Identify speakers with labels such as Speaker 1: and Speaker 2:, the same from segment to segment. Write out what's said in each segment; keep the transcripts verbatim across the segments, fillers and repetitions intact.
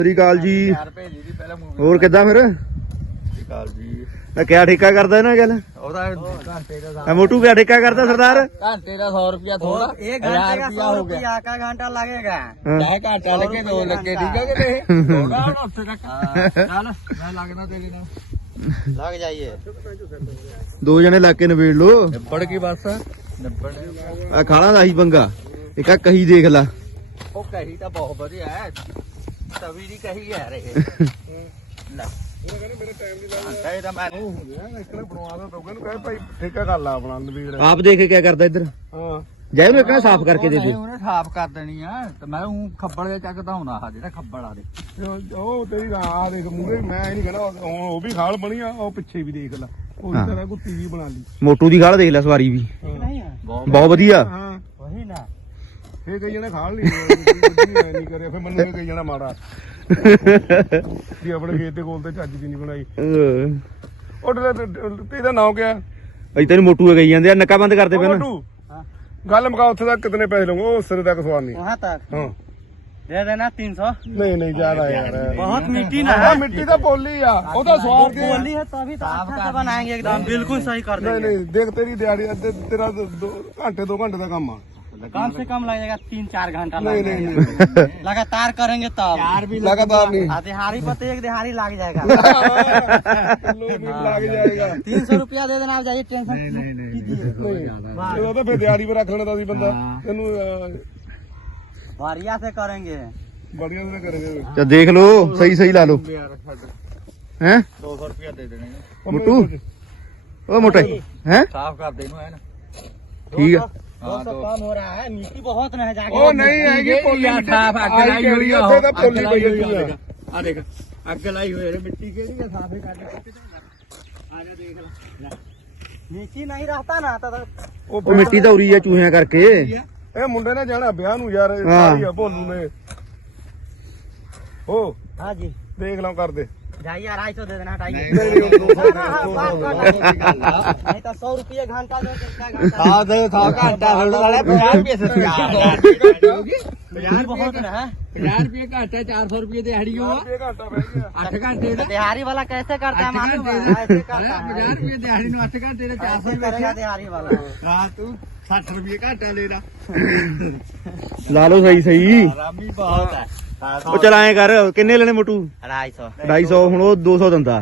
Speaker 1: ਸ੍ਰੀ ਅਕਾਲ ਜੀ। ਹੋਰ ਕਿੱਦਾਂ ਫਿਰ? ਕਿਆ ਠੇਕਾ ਕਰਦਾ ਇਹਨਾਂ ਗੱਲ? ਮੋਟੂ ਕਿਆ ਠੇਕਾ ਕਰਦਾ ਸਰਦਾਰ?
Speaker 2: घंटे का सौ रुपया थोड़ा
Speaker 3: एक घंटे का सौ रुपया का घंटा लगेगा।
Speaker 2: चाहे घंटा लगे दो लगे ठीक है कि नहीं? थोड़ा ना उससे तक चल मैं लगना तेरी ना
Speaker 3: लग जाइए।
Speaker 1: ਦੋ ਜਣੇ ਲਾ ਕੇ ਨਵੇੜ ਲੋ।
Speaker 2: निब्बड़ की बस निब्बड़
Speaker 1: ਆ ਖਾਣਾ ਦਾ ਹੀ ਪੰਗਾ। ਇੱਕ ਆ ਕਹੀ ਦੇਖ ਲਾ।
Speaker 2: ਉਹ ਕਹੀ ਤਾਂ ਬਹੁਤ ਵਧੀਆ ਹੈ ਤਵੀ ਦੀ ਕਹੀ ਹੈ ਰੇ ਲੈ ਉਹ ਕਹਿੰਦੇ ਮੇਰੇ ਟਾਈਮ ਦੀ ਲੱਗਦਾ ਇਹ ਤਾਂ ਮੈਂ ਉਹ ਹੋ ਗਿਆ ਇੱਕ ਨੇ ਬਣਵਾ ਦੋ ਦੋਗੇ ਨੂੰ ਕਹੇ ਭਾਈ ਠੇਕਾ ਕਰ ਲਾ ਆਪਣਾ ਨਵੀਰ
Speaker 1: ਆਪ ਦੇਖ ਕੇ ਕਿਆ ਕਰਦਾ ਇੱਧਰ?
Speaker 2: ਹਾਂ
Speaker 1: ਜੈ ਉਹਨੂੰ ਇੱਕ ਸਾਫ਼ ਕਰਕੇ ਦੇ ਦੇ।
Speaker 2: ਉਹਨੇ ਸਾਫ਼ ਕਰ ਦੇਣੀ ਆ ਤੇ ਮੈਂ ਉਹ ਖੱਬਲ ਜਿਹਾ ਚੱਕਦਾ ਹੁਣਾ ਆ ਜਿਹੜਾ ਖੱਬਲ ਆ ਦੇ
Speaker 4: ਉਹ ਤੇਰੀ ਆ ਦੇਖ ਮੂਰੇ ਮੈਂ ਨਹੀਂ ਕਹਿੰਦਾ ਹੁਣ ਉਹ ਵੀ ਖਾਲ ਬਣੀ ਆ ਉਹ ਪਿੱਛੇ ਵੀ ਦੇਖ ਲੈ ਉਹ ਇਸ ਤਰ੍ਹਾਂ ਗੁੱਤੀ ਵੀ ਬਣਾ ਲਈ
Speaker 1: ਮੋਟੂ ਦੀ ਖਾਲ ਦੇਖ ਲੈ ਸਵਾਰੀ ਵੀ
Speaker 3: नहीं है
Speaker 1: ਬਹੁਤ ਵਧੀਆ।
Speaker 4: ਹਾਂ
Speaker 3: वही ना।
Speaker 4: ਫੇਰ ਕਈ ਜਣੇ ਖਾਲ ਨਹੀਂ ਨਹੀਂ ਕਰਿਆ ਫਿਰ ਮੈਨੂੰ ਵੀ ਕਈ ਜਣਾ ਮਾੜਾ ਵੀ ਆਪਣੇ ਖੇਤ ਦੇ ਕੋਲ ਤੇ ਚੱਜ ਦੀ ਨਹੀਂ ਬਣਾਈ
Speaker 1: ਅਹ
Speaker 4: ਉਹ ਤੇਰਾ- ਤੇਰਾ ਨਾਂ ਕਿਆ?
Speaker 1: ਅਸੀਂ ਤੈਨੂੰ ਮੋਟੂ ਕਹੀ ਜਾਂਦੇ ਆ। ਨੱਕਾ ਬੰਦ ਕਰਦੇ
Speaker 4: ਉਹ
Speaker 1: ਪਹਿਲਾਂ।
Speaker 4: ਮੋਟੂ, ਗੱਲ ਮੁਕਾ ਉੱਥੇ ਤੱਕ ਕਿਤਨੇ ਪੈਸੇ ਲਵਾਂਗੇ ਉਹ ਸਿਰੇ ਤੱਕ ਸਵਾਰ ਨਹੀਂ।
Speaker 3: वहाँ तक
Speaker 4: ਹਾਂ
Speaker 3: दे देना तीन सौ।
Speaker 4: ਨਹੀਂ ਨਹੀਂ ਜ਼ਿਆਦਾ ਯਾਰ
Speaker 3: बहुत मिट्टी ना
Speaker 4: ਆ
Speaker 3: है।
Speaker 4: ਮਿੱਟੀ ਦਾ ਪੋਲੀ ਆ ਉਹਦਾ ਸਵਾਰ ਦੀ
Speaker 3: बोली है तभी तो अच्छा से बनाएंगे एकदम बिल्कुल सही कर
Speaker 4: ਨਹੀਂ
Speaker 3: देंगे।
Speaker 4: ਨਹੀਂ ਦੇਖ तੇरी ਦਿਹਾੜੀ ਅੱਧੇ ਤੇਰਾ ਦੋ- ਦੋ ਘੰਟੇ ਦੋ ਘੰਟੇ ਦਾ ਕੰਮ ਆ।
Speaker 3: कम से कम लगेगा तीन चार घंटा
Speaker 4: ਨਹੀਂ
Speaker 3: लगेगा।
Speaker 4: ਨਹੀਂ ਨਹੀਂ
Speaker 3: लगातार करेंगे तब
Speaker 2: ਚਾਰ ਵੀ
Speaker 4: ਲਗਾਤਾਰ ਨਹੀਂ
Speaker 3: आ, दिहाड़ी पर तो एक दिहाड़ी लग जाएगा।
Speaker 4: ਕਿਲੋ ਵੀ ਲੱਗ ਜਾਏਗਾ।
Speaker 3: तीन सौ रुपया दे देना आप जाइए टेंशन
Speaker 2: ਨਹੀਂ ਨਹੀਂ ਨਹੀਂ
Speaker 3: कीजिए।
Speaker 4: ਇਹ ਤਾਂ ਫਿਰ ਦਿਹਾੜੀ ਪਰ ਰੱਖ ਲੈਣਾ ਤਾਂ ਸੀ ਬੰਦਾ ਤੈਨੂੰ ਅਹ,
Speaker 3: बढ़िया से करेंगे।
Speaker 4: ਬੜੀਆਂ ਤੇ ਕਰਾਂਗੇ
Speaker 1: ਚਾ ਦੇਖ ਲੋ ਸਹੀ ਸਹੀ ਲਾ ਲੋ
Speaker 2: ਯਾਰ ਛੱਡ
Speaker 1: ਹੈ
Speaker 2: ਦੋ ਸੌ ਰੁਪਇਆ ਦੇ ਦੇਣੇ ਨੇ
Speaker 1: ਮੋਟੂ ਉਹ ਮੋਟੇ ਹੈ
Speaker 2: ਸਾਫ਼ ਕਰ ਦੇ ਇਹਨੂੰ ਐਨ
Speaker 1: ਠੀਕ ਆ।
Speaker 3: दो सौ कम हो रहा है। मिट्टी बहुत न है जाके।
Speaker 4: ਉਹ ਨਹੀਂ ਹੈਗੀ ਪੋਲੀ
Speaker 2: ਯਾਰ ਸਾਫ਼ ਅੱਗ ਲਾਈ ਹੋਈ ਆ
Speaker 4: ਉੱਥੇ ਤਾਂ
Speaker 2: ਅੱਗ
Speaker 4: ਪੋਲੀ
Speaker 2: ਲਾਈ
Speaker 4: ਪਈ
Speaker 2: ਹੋਈ
Speaker 4: ਹੋਈ
Speaker 2: ਆ
Speaker 4: ਆ।
Speaker 2: ਆ ਦੇਖ ਅੱਗ ਲਾਈ ਹੋਈ ਹੈ ਮਿੱਟੀ ਕਿਹੜੀ ਆ ਸਾਫ਼ੇ ਕੱਢ ਕੇ ਆ ਜਾ ਦੇਖ ਲੈ
Speaker 3: मिट्टी नहीं रहता ना तो
Speaker 1: ਉਹ ਮਿੱਟੀ ਤਾਂ ਉਰੀ ਆ ਚੂਹਿਆਂ ਕਰਕੇ।
Speaker 4: ਇਹ ਮੁੰਡੇ ਨੇ ਜਾਣਾ ਵਿਆਹ ਨੂੰ ਯਾਰ ਇਹ
Speaker 1: ਹਾਂ।
Speaker 4: ਸਾਰੀ ਆ ਭੋਲੂ ਨੇ ਹੋ
Speaker 3: हाँ जी
Speaker 4: ਦੇਖ ਲਓ ਕਰਦੇ
Speaker 3: जाइए अढ़ाई सौ दे देना हटाइए।
Speaker 4: ਨਹੀਂ नहीं, दो सौ
Speaker 3: हाँ, हाँ, बात कर लो। नहीं तो सौ रुपये घंटा दो किसका घंटा।
Speaker 2: ਆ ਦੇ ਥਾ ਘੰਟਾ ਹੋਣ ਵਾਲਾ ਪੰਜਾਹ ਰੁਪਏ ਸੇ
Speaker 3: मिट्टी बहुत न है।
Speaker 2: ਪੰਜਾਹ ਰੁਪਏ ਘੰਟਾ ਚਾਰ ਸੌ ਰੁਪਏ ਦਿਹਾੜੀ ਹੋ
Speaker 4: ਇਹ ਘੰਟਾ ਬਹਿ ਗਿਆ
Speaker 2: ਅੱਠ ਘੰਟੇ ਦਾ
Speaker 3: दिहाड़ी वाला कैसे करता है
Speaker 2: ਅੱਠ
Speaker 3: मालूम
Speaker 2: ਘੰਟੇ
Speaker 3: है?
Speaker 2: ਦਾ
Speaker 3: ऐसे करता है।
Speaker 2: ਪੰਜਾਹ ਰੁਪਏ ਦਿਹਾੜੀ ਨੂੰ ਅੱਠ ਘੰਟੇ ਦਾ ਚਾਰ ਸੌ
Speaker 3: ऐसे
Speaker 2: ਰੁਪਏ
Speaker 3: करेगा दिहाड़ी वाला।
Speaker 2: ਰਾਤ ਤੂੰ ਸੱਠ ਰੁਪਏ ਘੰਟਾ ਲੈ ਲਾ
Speaker 1: ਲਾ ਲੋ ਸਹੀ ਸਹੀ।
Speaker 2: ਆਰਾਮੀ ਬਹੁਤ ਹੈ
Speaker 1: ਉਹ ਚਲ ਐਂ ਕਰ ਕਿੰਨੇ ਲੈਣੇ ਮੋਟੂ?
Speaker 3: अढ़ाई सौ।
Speaker 1: ਢਾਈ ਸੌ ਹੁਣ ਉਹ ਦੋ ਸੌ ਦਿੰਦਾ।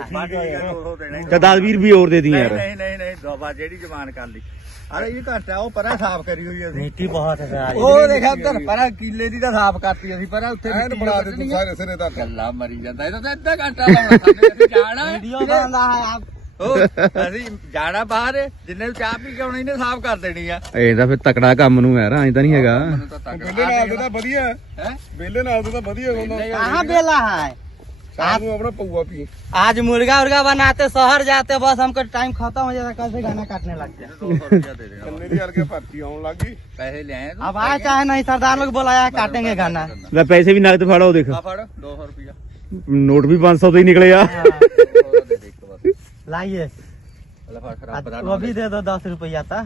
Speaker 1: ਤੇ ਦਸ ਵੀਹ ਰੁਪਏ ਹੋਰ ਦੇ ਦੀ
Speaker 2: ਨਹੀਂ
Speaker 1: ਯਾਰ।
Speaker 2: ਨਹੀਂ ਨਹੀਂ ਨਹੀਂ ਦੋਬਾ ਜਿਹੜੀ ਜ਼ਬਾਨ ਕਰ ਲਈ ਅਰੇ ਇਹ ਘੰਟਾ ਉਹ ਪਰਾਂ ਸਾਫ਼ ਕਰੀ ਹੋਈ ਅਸੀਂ
Speaker 3: मिट्टी बहुत है।
Speaker 2: ਉਹ ਦੇਖਿਆ ਉਧਰ ਪਰਾਂ ਕੀਲੇ ਦੀ ਤਾਂ ਸਾਫ਼ ਕਰਤੀ ਅਸੀਂ ਪਰਾਂ ਉੱਥੇ
Speaker 4: ਐਨ
Speaker 2: ਮਿੱਟੀ
Speaker 4: ਬਣਾ ਦੇ
Speaker 2: ਵੱਢਣੀ
Speaker 4: ਤੂੰ
Speaker 2: ਆ।
Speaker 4: ਸਾਰੇ ਸਿਰੇ ਤੱਕ
Speaker 2: ਗੱਲਾਂ ਮਰੀ ਜਾਂਦਾ ਇਹਦਾ ਤਾਂ ਅੱਧਾ ਘੰਟਾ ਲਾਉਣਾ ਸਾਨੂੰ ਅਸੀਂ ਜਾਣਾ
Speaker 3: वीडियो बन रहा है आप।
Speaker 2: ਉਹ ਅਸੀਂ ਜਾਣਾ ਬਾਹਰ ਜਿੰਨੇ ਵੀ ਚਾਹ ਪੀ ਕੇ ਆਉਣੀ ਇਹਨੇ ਸਾਫ਼ ਕਰ ਦੇਣੀ ਆ
Speaker 1: ਇਹ ਤਾਂ ਫਿਰ ਤਕੜਾ ਕੰਮ ਨੂੰ ਯਾਰ ਐਂ ਤਾਂ ਨਹੀਂ ਹੈਗਾ।
Speaker 2: ਮੈਨੂੰ ਤਾਂ
Speaker 4: ਬੇਲੇ ਨਾਲ ਦੇ ਤਾਂ ਵਧੀਆ
Speaker 2: ਹੈ
Speaker 4: ਬੇਲੇ ਨਾਲ ਦੇ ਤਾਂ ਵਧੀਆ ਹੁੰਦਾ
Speaker 3: कहाँ बेला है?
Speaker 4: ਸ਼ਾਮ ਨੂੰ ਆਪਣਾ ਪਊਆ ਪੀ
Speaker 3: आज मुर्गा उर्गा बनाते शहर जाते बस हमको टाइम खत्म हो जाता कैसे गाना काटने लगते हैं।
Speaker 2: ਦੋ ਸੌ ਰੁਪਇਆ ਦੇ ਦੇਣਾ
Speaker 4: ਕੰਨੇ ਦੀ ਕਰਕੇ ਭਰਤੀ ਆਉਣ ਲੱਗ ਗਈ
Speaker 2: ਪੈਸੇ ਲੈ ਆਏ
Speaker 3: अब आए चाहे नहीं सरदार लोग बुलाया है काटेंगे गाना।
Speaker 1: ਲੈ ਪੈਸੇ ਵੀ ਨਗਦ ਫੜੋ ਦੇਖ।
Speaker 2: ਆ ਫੜ ਦੋ ਸੌ ਰੁਪਇਆ
Speaker 1: ਨੋਟ ਵੀ ਪੰਜ ਸੌ ਦੇ ਹੀ ਨਿਕਲੇ ਆ।
Speaker 2: ਦੋ ਸੌ ਦੇ ਦੇ ਇੱਕ ਬਸ
Speaker 3: लाइए
Speaker 2: ਲੈ ਫੜ ਖਰਾਬ ਬਣਾ
Speaker 3: वो भी दे दो दस रुपया था।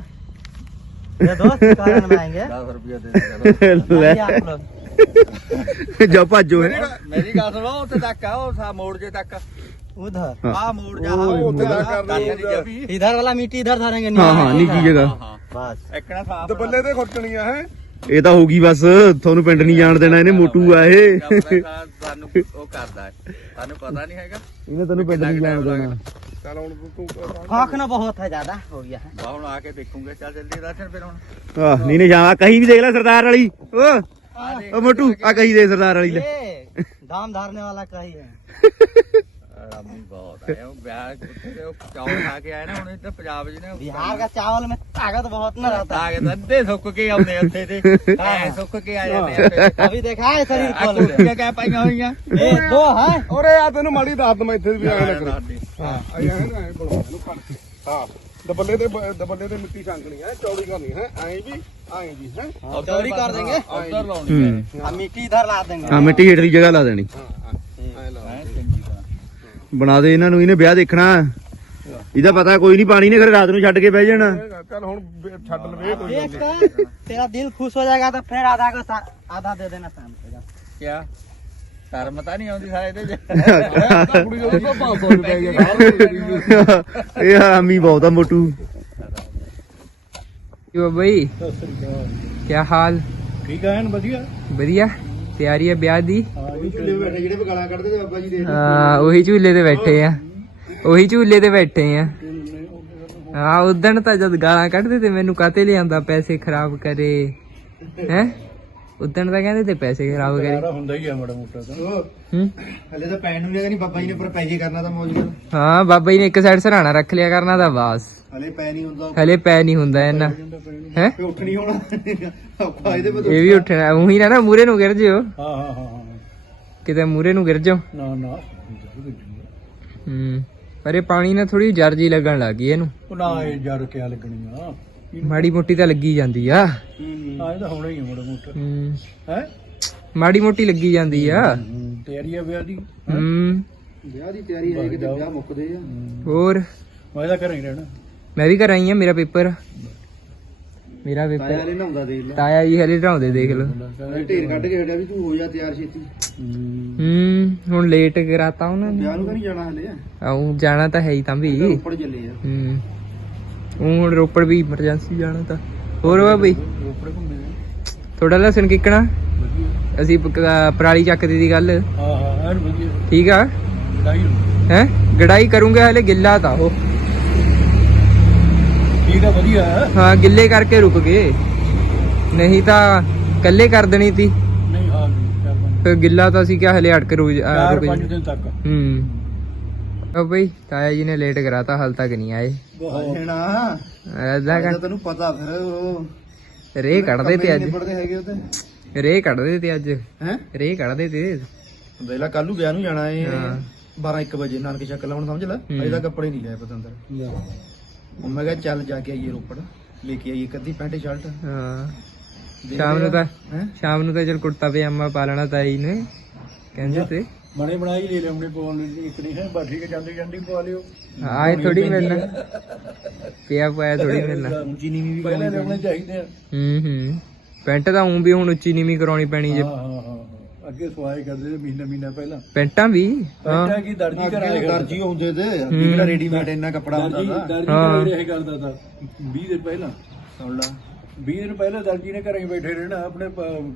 Speaker 3: दे दो कारण में आएंगे।
Speaker 2: ਦਸ ਰੁਪਇਆ ਦੇ ਦੇ
Speaker 1: ਲੈ
Speaker 3: लाइए आप लोग।
Speaker 1: ਜਾ ਭਾਜੋ ਹੈ।
Speaker 2: ਮੇਰੀ ਗੱਲ ਸੁਣੋ ਉੱਥੇ ਤੱਕ ਆ ਉਹ ਸਾ ਮੋੜ ਜੇ ਤੱਕ
Speaker 3: उधर
Speaker 2: ਆ ਮੋੜ ਜਾ
Speaker 4: ਉਹ ਉੱਥੇ ਤੱਕ ਕਰ
Speaker 2: ਕਰ
Speaker 4: ਦਿਓ।
Speaker 2: ਦੇ ਜਬੀ
Speaker 3: इधर वाला मिट्टी इधर धरेंगे।
Speaker 1: ਹਾਂ ਹਾਂ ਨਿੱਕੀ ਜਗ੍ਹਾ।
Speaker 2: ਹਾਂ
Speaker 3: बस
Speaker 2: ਇੱਕਣਾ ਸਾਫ਼
Speaker 4: ਦਬੱਲੇ ਤੇ ਖੁੱਟਣੀਆਂ ਹੈ
Speaker 1: ਇਹ ਤਾਂ ਹੋਗੀ ਬਸ। ਤੁਹਾਨੂੰ ਪਿੰਡ ਨਹੀਂ ਜਾਣ ਦੇਣਾ ਇਹਨੇ। ਮੋਟੂ ਆ ਇਹ।
Speaker 2: ਸਾਨੂੰ ਉਹ ਕਰਦਾ ਹੈ ਸਾਨੂੰ ਪਤਾ ਨਹੀਂ ਹੈਗਾ
Speaker 1: ਇਹਨੇ ਤੈਨੂੰ ਪਿੰਡ ਨਹੀਂ ਜਾਣ ਦੇਣਾ।
Speaker 4: ਚੱਲ ਹੁਣ ਤੂੰ
Speaker 3: खौखना बहुत है ज्यादा हो गया है।
Speaker 2: ਬਾ ਹੁਣ ਆ ਕੇ ਦੇਖੂਗੇ ਚੱਲ ਜਲਦੀ ਦਰਸ਼ਨ ਫਿਰ ਹੁਣ
Speaker 1: ਆਹ ਨਹੀਂ ਨਹੀਂ ਜਾਵਾ ਕਹੀ ਵੀ ਦੇਖ ਲੈ ਸਰਦਾਰ ਵਾਲੀ। ਓ ਓ ਮੋਟੂ ਆ ਕਹੀ ਦੇ ਸਰਦਾਰ ਵਾਲੀ ਲੈ।
Speaker 3: ये दाम धारने वाला कही है।
Speaker 2: ਆਰਾਮੀ ਬਹੁਤ ਹੈ ਉਹ ਵਿਆਹ ਉੱਥੇ ਉਹ ਚਾਵਲ ਖਾ ਕੇ ਆਏ ਨਾ ਹੁਣ ਇੱਧਰ ਪੰਜਾਬ 'ਚ ਨੇ
Speaker 3: बिहार का चावल में ताकत बहुत न रहता
Speaker 2: ਆ ਕੇ ਅੱਧੇ ਸੁੱਕ ਕੇ ਆਉਂਦੇ ਉੱਥੇ ਤੇ ਐ ਸੁੱਕ ਕੇ ਆ ਜਾਂਦੇ ਉੱਥੇ
Speaker 3: है। अभी देखा है शरीर
Speaker 2: ਆ
Speaker 3: खोल के।
Speaker 2: ਕੁਰਸੀਆਂ ਕਹਿ ਪਾਈਆਂ ਹੋਈਆਂ
Speaker 3: ये दो है।
Speaker 4: ਔਰੇ ਆ ਤੈਨੂੰ ਮਾੜੀ ਦੱਸ ਦਵਾਂ ਇੱਥੇ ਵੀ ਐਂ ਲੱਗਣਾ
Speaker 2: ਰਾਤ ਦੀ।
Speaker 4: ਹਾਂ ਐਂ ਐਂ ਨਾ ਐਂ ਬਣਾਉਣਾ ਇਹਨੂੰ ਘੜ ਹਾਂ ਦਬੱਲੇ ਤੇ ਦਬੱਲੇ ਤੇ ਮਿੱਟੀ ਛਾਂਕਣੀ ਹੈ ਚੌੜੀ ਕਰਨੀ ਹੈ ਐਂ ਵੀ ਐਂ ਵੀ ਹੈ
Speaker 3: चौड़ी कर देंगे।
Speaker 2: ਉੱਧਰ ਲਾਉਣੀ ਹੈ
Speaker 1: ਹੂੰ
Speaker 3: हम मिट्टी इधर ला देंगे।
Speaker 1: ਹਾਂ ਮਿੱਟੀ ਹੇਠਲੀ ਜਗ੍ਹਾ ਲਾ ਦੇਣੀ।
Speaker 4: ਹਾਂ ਹਾਂ ਐਂ ਲਾ
Speaker 2: ਐ ਚੰਗੀ ਤਰ੍ਹਾਂ
Speaker 1: ਬਣਾ ਦੇ ਇਹਨਾਂ ਨੂੰ। ਇਹਨੇ ਵਿਆਹ ਦੇਖਣਾ। ਇਹਦਾ ਪਤਾ ਕੋਈ ਨਹੀਂ ਪਾਣੀ ਨੇ ਫਿਰ ਰਾਤ ਨੂੰ ਛੱਡ ਕੇ ਬਹਿ ਜਾਣਾ।
Speaker 4: ਚੱਲ ਹੁਣ ਬੇ- ਛੱਡ ਲਵੇ ਕੋਈ
Speaker 3: देख कर तेरा दिल खुश हो जाएगा तो फिर आधा को सा- आधा दे देना शाम को।
Speaker 2: ਕਿਆ ਸ਼ਰਮ ਤਾਂ ਨਹੀਂ ਆਉਂਦੀ ਸਾਰੇ ਇਹਦੇ ਚ
Speaker 4: ਕੁੜੀ ਦੇ ਤਾਂ ਪੰਜ ਸੌ ਰੁਪਏ ਗਿਆ
Speaker 1: ਇਹ ਹਰਾਮੀ ਬਹੁਤ ਆ ਮੋਟੂ
Speaker 3: ਬਈ ਕੀ ਹਾਲ
Speaker 4: ਠੀਕ ਆ ਐਨ ਵਧੀਆ
Speaker 3: ਵਧੀਆ ਤਿਆਰੀ ਹੈ ਵਿਆਹ ਦੀ
Speaker 4: ਹਾਂ ਜੀ ਝੂਲੇ ਬੈਠੇ ਜਿਹੜੇ ਬਗਾਲਾ ਕੱਢਦੇ ਤੇ ਬਾਬਾ ਜੀ ਦੇ
Speaker 3: ਹਾਂ ਉਹੀ ਝੂਲੇ ਤੇ ਬੈਠੇ ਆ ਉਹੀ ਝੂਲੇ ਤੇ ਬੈਠੇ ਆ ਹਾਂ ਉਦਣ ਤਾਂ ਜਦ ਗਾਲਾਂ ਕੱਢਦੇ ਤੇ ਮੈਨੂੰ ਕਾਤੇ ਲਿਆਂਦਾ ਪੈਸੇ ਖਰਾਬ ਕਰੇ ਹੈ ਉਦਣ ਤਾਂ ਕਹਿੰਦੇ ਤੇ ਪੈਸੇ ਖਰਾਬ ਕਰੇ
Speaker 4: ਯਾਰ ਹੁੰਦਾ ਹੀ ਆ ਮਾੜਾ ਮੋਟਾ ਤਾਂ
Speaker 3: ਹੂੰ
Speaker 1: ਹਲੇ ਤਾਂ ਪੈਣ ਨੂੰ ਲਿਆ ਨਹੀਂ ਬਾਬਾ ਜੀ ਨੇ ਪਰ ਪੈਸੇ ਕਰਨਾ ਤਾਂ ਮੌਜ ਕਰ
Speaker 3: ਹਾਂ ਬਾਬਾ ਜੀ ਨੇ ਇੱਕ ਸਾਈਡ ਸਰਾਣਾ ਰੱਖ ਲਿਆ ਕਰਨਾ ਤਾਂ ਬਸ
Speaker 1: ਹਲੇ ਪੈ ਨਹੀਂ ਹੁੰਦਾ
Speaker 3: ਹਲੇ ਪੈ ਨਹੀਂ ਹੁੰਦਾ ਇਹਨਾਂ ਹੈ
Speaker 1: ਫੇ ਉੱਠ ਨਹੀਂ ਹੋਣਾ ਔਖਾ ਇਹਦੇ
Speaker 3: ਇਹ ਵੀ ਉੱਠਣਾ ਉਹੀ ਨਾ ਨਾ ਮੂਰੇ ਨੂੰ ਗਿਰ ਜਿਓ
Speaker 4: ਹਾਂ ਹਾਂ ਹਾਂ ਹਾਂ
Speaker 3: ਕਿਤੇ ਮੂਰੇ ਨੂੰ ਗਿਰ ਜਾਓ
Speaker 4: ਨਾ ਨਾ
Speaker 3: ਹੂੰ ਪਰ ਇਹ ਪਾਣੀ ਨਾਲ ਥੋੜੀ ਜਰ ਜੀ ਲੱਗਣ ਲੱਗ ਗਈ ਇਹਨੂੰ
Speaker 4: ਉਹ ਨਾ ਇਹ ਜਰ ਕਿਆ ਲੱਗਣੀ ਆ
Speaker 3: ਮਾੜੀ ਮੋਟੀ ਤਾਂ ਲੱਗੀ ਜਾਂਦੀ ਆ
Speaker 4: ਹਾਂ ਇਹ ਤਾਂ ਹੋਣਾ ਹੀ ਆ ਮਾੜਾ ਮੋਟਾ
Speaker 3: ਹੂੰ
Speaker 4: ਹੈ
Speaker 3: ਮਾੜੀ ਮੋਟੀ ਲੱਗੀ ਜਾਂਦੀ ਆ
Speaker 4: ਤਿਆਰੀ ਆ ਵਿਆਹ ਦੀ
Speaker 3: ਹੂੰ
Speaker 1: ਵਿਆਹ ਦੀ ਤਿਆਰੀ ਹੈ ਕਿ ਵਿਆਹ ਮੁੱਕਦੇ ਆ
Speaker 3: ਹੋਰ
Speaker 4: ਮੈਂ ਤਾਂ ਘਰੇ ਹੀ ਰਹਿਣਾ
Speaker 3: ਮੈਂ ਵੀ ਕਰ ਆਈ ਆ ਮੇਰਾ ਪੇਪਰ ਮੇਰਾ
Speaker 1: ਤਾਇਆ
Speaker 3: ਪੇਪਰ
Speaker 1: ਹਲੇ ਨਹਾਉਂਦਾ ਦੇਖ ਲੈ
Speaker 3: ਤਾਇਆ ਜੀ ਹਲੇ ਢਾਉਂਦੇ ਦੇਖ ਲਓ
Speaker 1: ਢੇਰ ਕੱਢ ਕੇ ਹਟਿਆ ਵੀ ਤੂੰ ਹੋ ਜਾ ਤਿਆਰ ਛੇਤੀ
Speaker 3: ਹੂੰ ਹੁਣ ਲੇਟ ਕਰਾਤਾ ਉਹਨਾਂ ਨੇ
Speaker 1: ਵਿਆਹ ਨੂੰ ਤਾਂ ਨਹੀਂ ਜਾਣਾ ਹਲੇ
Speaker 3: ਆਉਂ ਜਾਣਾ ਤਾਂ ਹੈ ਹੀ ਤਾਂ ਵੀ
Speaker 1: ਉੱਪਰ ਚੱਲੇ ਆ
Speaker 3: ਹੂੰ ਊਂ ਹੁਣ ਰੋਪੜ ਵੀ ਐਮਰਜੈਂਸੀ ਜਾਣਾ ਤਾਂ ਹੋਰ ਵਾ ਬਈ
Speaker 4: ਰੋਪੜੇ ਘੁੰਮੇ
Speaker 3: ਥੋੜਾ ਲਸਣ ਕਿੱਕਣਾ ਅਸੀਂ ਪ- ਕ- ਪਰਾਲੀ ਚੱਕਦੀ ਦੀ ਗੱਲ
Speaker 4: ਹਾਂ ਹਾਂ ਐਨ ਵਧੀਆ
Speaker 3: ਠੀਕ ਆ
Speaker 4: ਲੜਾਈ ਹੁੰਦੀ
Speaker 3: ਹੈ ਗੜਾਈ ਕਰੂੰਗੇ ਹਲੇ ਗਿੱਲਾ ਤਾਂ ਉਹ
Speaker 4: ਠੀਕ ਆ ਵਧੀਆ ਹੈ
Speaker 3: ਹਾਂ ਗਿੱਲੇ ਕਰਕੇ ਰੁਕ ਗਏ ਨਹੀਂ ਤਾਂ ਕੱਲੇ ਕਰ ਦੇਣੀ ਤੀ
Speaker 4: ਨਹੀਂ ਹਾਂ ਚਾਰ ਪੰਜ
Speaker 3: ਫਿਰ ਗਿੱਲਾ ਤਾਂ ਅਸੀਂ ਕਿਹਾ ਹਲੇ ਅਟਕ ਰੁਕ ਆ,
Speaker 4: ਚਾਰ
Speaker 3: ਰੁਕ
Speaker 4: ਪੰਜ
Speaker 3: ਜਾ-
Speaker 4: ਦਿਨ ਤੱਕ
Speaker 3: ਹੂੰ ਉਹ ਬਈ ਤਾਇਆ ਜੀ ਨੇ ਲੇਟ ਕਰਾਤਾ ਹਾਲ ਤੱਕ ਨਹੀਂ ਆਏ
Speaker 4: ਬਹੁਤ
Speaker 1: ਨਾ
Speaker 3: ਅੱਧਾ
Speaker 1: ਤਾਂ ਤੈਨੂੰ ਪਤਾ ਫਿਰ ਉਹ
Speaker 3: ਘੰਟਾ ਰੇ ਕੱਢਦੇ ਤੇ ਅੱਜ
Speaker 1: ਨਿਬੜਦੇ ਹੈਗੇ ਉਹਦੇ
Speaker 3: ਰੇ ਕੱਢਦੇ ਤੇ ਅੱਜ
Speaker 1: ਹੈ
Speaker 3: ਰੇ ਕੱਢਦੇ ਤੇ
Speaker 1: ਵੇਲਾ ਕੱਲ ਨੂੰ ਵਿਆਹ ਨੂੰ ਜਾਣਾ ਏ
Speaker 3: ਹਾਂ।
Speaker 1: ਬਾਰਾਂ ਇੱਕ ਵਜੇ ਨਾਨਕੇ ਚੱਕ ਲਾਉਣ ਸਮਝ ਲੈ
Speaker 3: ਹੂੰ।
Speaker 1: ਅਜੇ ਤਾਂ ਕੱਪੜੇ ਨਹੀਂ ਲਏ ਪਤੰਦਰ ਹੁਣ ਮੈਂ ਕਿਹਾ ਚੱਲ ਜਾ ਕੇ ਆਈਏ ਰੋਪੜ ਲੈ ਕੇ ਆਈਏ ਇੱਕ ਅੱਧੀ ਪੈਂਟ ਸ਼ਰਟ
Speaker 3: ਹਾਂ ਸ਼ਾਮ ਨੂੰ ਤਾਂ
Speaker 1: ਹੈ
Speaker 3: ਸ਼ਾਮ ਨੂੰ ਤਾਂ ਚਲ ਕੁੜਤਾ ਪਜਾਮਾ ਪਾ ਲੈਣਾ ਤਾਈ ਨੇ ਕਹਿੰਦੇ ਤੇ
Speaker 4: ਬਣੇ ਬਣਾਈ ਲੈ ਲੈਣੇ ਪਵਾਉਣ ਲਈ ਇੱਕ ਨਹੀਂ ਹੈ ਬਸ ਠੀਕ ਹੈ ਜਾਂਦੀ ਜਾਂਦੀ ਪਵਾ ਲਿਓ
Speaker 3: ਆਏ ਥੋੜੀ ਮਿਲਣਾ ਪਿਆ ਪਾਇਆ ਥੋੜੀ ਮਿਲਣਾ
Speaker 1: ਉੱਚੀ ਨੀਵੀਂ ਵੀ
Speaker 4: ਪਹਿਲੇ ਲੈਣੇ ਚਾਹੀਦੇ ਆ
Speaker 3: ਹੂੰ ਹੂੰ ਪੈਂਟ ਤਾਂ ਉਂ ਵੀ ਹੁਣ ਉੱਚੀ ਨੀਵੀਂ ਕਰਾਉਣੀ ਪੈਣੀ ਜੇ
Speaker 4: ਹਾਂ ਹਾਂ ਹਾਂ ਹਾਂ। ਅੱਗੇ ਸਵਾਈ ਕਰਦੇ ਤੇ ਮਹੀਨਾ ਮਹੀਨਾ ਪਹਿਲਾਂ
Speaker 3: ਪੈਂਟਾਂ ਵੀ ਹਾਂ
Speaker 4: ਪਹਿਲਾਂ ਕੀ ਦਰਜੀ ਕਰਾਇਆ ਕਰਦਾ
Speaker 1: ਦਰਜੀ ਹੁੰਦੇ ਤੇ ਅੱਗੇ ਕਿਹੜਾ ਰੈਡੀਮੇਡ ਇੰਨਾ ਕੱਪੜਾ ਹੁੰਦਾ
Speaker 4: ਦਰਜੀ
Speaker 1: ਦਾ
Speaker 4: ਦਰਜੀ
Speaker 3: ਹਾਂ।
Speaker 4: ਕਰਾਇਆ ਕਰਦਾ ਤਾਂ ਵੀਹ ਦਿਨ ਪਹਿਲਾਂ
Speaker 1: ਸੁਣ ਲਾ
Speaker 4: ਵੀਹ ਦਿਨ ਪਹਿਲਾਂ ਦਰਜੀ ਨੇ ਘਰੇ ਹੀ ਬੈਠੇ ਰਹਿਣਾ ਆਪਣੇ